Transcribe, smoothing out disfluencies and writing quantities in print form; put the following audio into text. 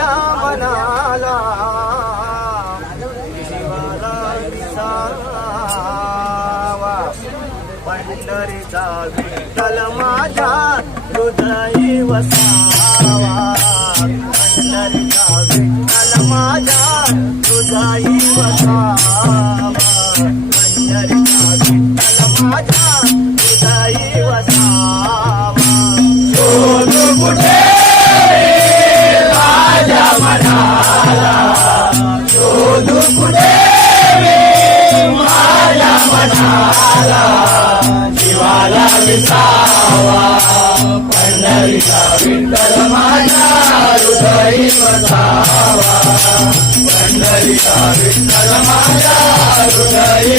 माझ्या मनाला शिवाला विसावा पंढरीचा विठ्ठल माझ्या हृदयी वसावा पंढरीचा विठ्ठल माझ्या हृदयी वसावा पंढरीचा विठ्ठल माझ्या हृदयी वसावा शोधू कुठे माझ्या मनाला शोधू कुठे माझ्या मनाला जीवाला विसावा पंढरीचा विठ्ठल माझ्या हृदयी वसावा पंढरीचा विठ्ठल माझ्या हृदयी